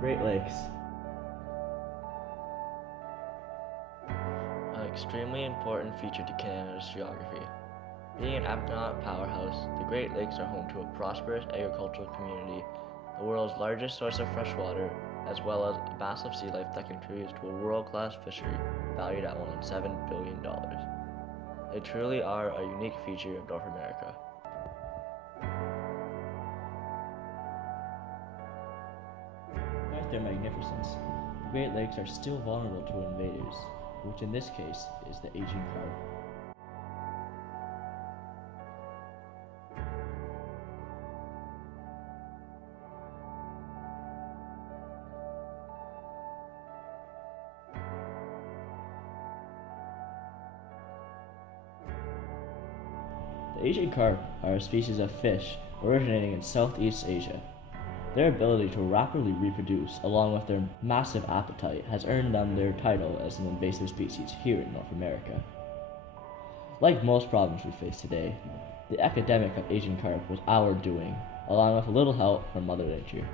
Great Lakes. An extremely important feature to Canada's geography. Being an economic powerhouse, the Great Lakes are home to a prosperous agricultural community, the world's largest source of fresh water, as well as a massive sea life that contributes to a world-class fishery valued at more than $7 billion. They truly are a unique feature of North America. Despite their magnificence, the Great Lakes are still vulnerable to invaders, which in this case is the Asian carp. The Asian carp are a species of fish originating in Southeast Asia. Their ability to rapidly reproduce, along with their massive appetite, has earned them their title as an invasive species here in North America. Like most problems we face today, the epidemic of Asian carp was our doing, along with a little help from Mother Nature.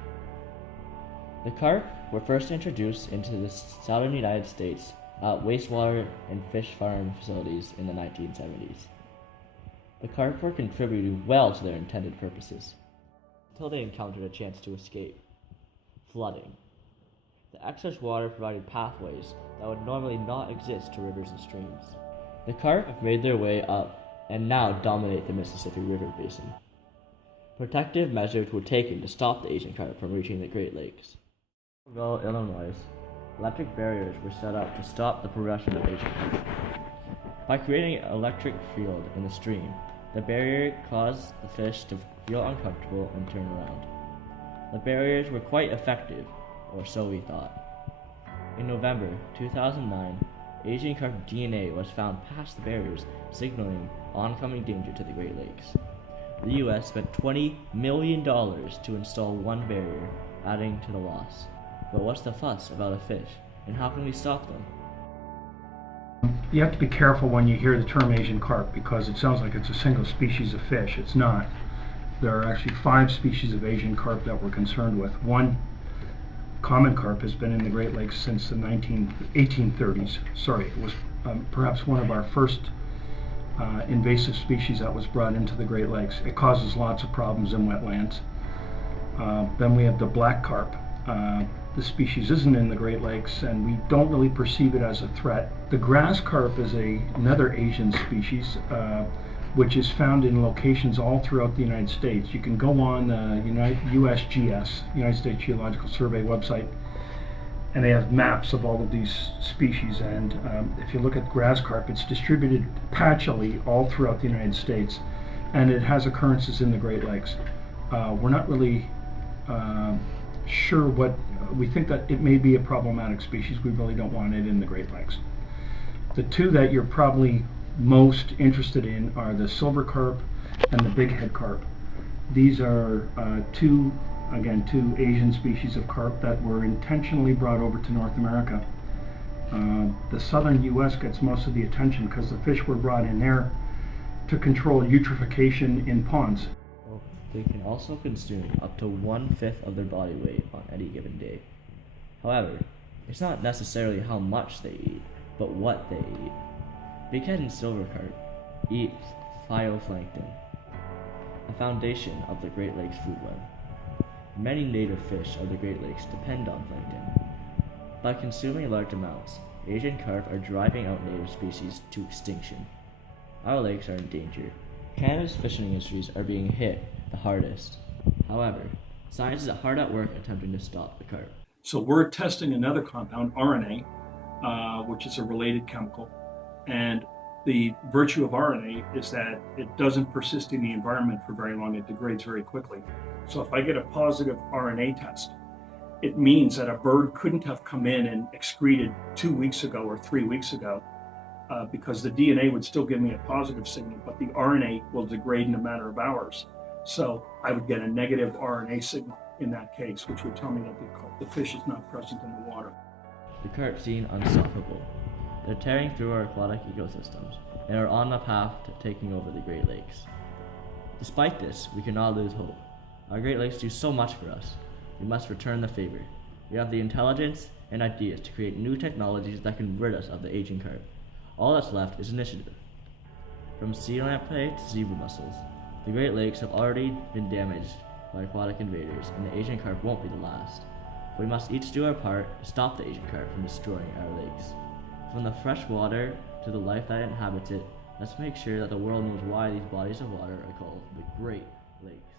The carp were first introduced into the southern United States at wastewater and fish farm facilities in the 1970s. The carp were contributing well to their intended purposes, until they encountered a chance to escape: flooding. The excess water provided pathways that would normally not exist to rivers and streams. The carp have made their way up and now dominate the Mississippi River basin. Protective measures were taken to stop the Asian carp from reaching the Great Lakes. In Illinois, electric barriers were set up to stop the progression of Asian carp. By creating an electric field in the stream, the barrier caused the fish to feel uncomfortable and turn around. The barriers were quite effective, or so we thought. In November 2009, Asian carp DNA was found past the barriers, signaling oncoming danger to the Great Lakes. The US spent $20 million to install one barrier, adding to the loss. But what's the fuss about a fish, and how can we stop them? You have to be careful when you hear the term Asian carp because it sounds like it's a single species of fish. It's not. There are actually 5 species of Asian carp that we're concerned with. One common carp has been in the Great Lakes since the 1830s. It was perhaps one of our first invasive species that was brought into the Great Lakes. It causes lots of problems in wetlands. Then we have the black carp. The species isn't in the Great Lakes, and we don't really perceive it as a threat. The grass carp is another Asian species, which is found in locations all throughout the United States. You can go on the USGS, United States Geological Survey website, and they have maps of all of these species. And if you look at grass carp, it's distributed patchily all throughout the United States, and it has occurrences in the Great Lakes. We're not really sure what we think that it may be a problematic species. We really don't want it in the Great Lakes. The two that you're probably most interested in are the silver carp and the bighead carp. These are two Asian species of carp that were intentionally brought over to North America. The southern US gets most of the attention because the fish were brought in there to control eutrophication in ponds. They can also consume up to 1/5 of their body weight on any given day. However, it's not necessarily how much they eat, but what they eat. Bighead and silver carp eat phytoplankton, a foundation of the Great Lakes food web. Many native fish of the Great Lakes depend on plankton. By consuming large amounts, Asian carp are driving out native species to extinction. Our lakes are in danger. Canada's fishing industries are being hit the hardest. However, science is hard at work attempting to stop the carp. So we're testing another compound, RNA, which is a related chemical. And the virtue of RNA is that it doesn't persist in the environment for very long. It degrades very quickly. So if I get a positive RNA test, it means that a bird couldn't have come in and excreted 2 weeks ago or 3 weeks ago, because the DNA would still give me a positive signal, but the RNA will degrade in a matter of hours. So I would get a negative RNA signal in that case, which would tell me that the fish is not present in the water. The carp seem unstoppable. They're tearing through our aquatic ecosystems and are on the path to taking over the Great Lakes. Despite this, we cannot lose hope. Our Great Lakes do so much for us. We must return the favor. We have the intelligence and ideas to create new technologies that can rid us of the aging carp. All that's left is initiative. From sea lamp prey to zebra mussels, the Great Lakes have already been damaged by aquatic invaders, and the Asian carp won't be the last. We must each do our part to stop the Asian carp from destroying our lakes. From the fresh water to the life that inhabits it, let's make sure that the world knows why these bodies of water are called the Great Lakes.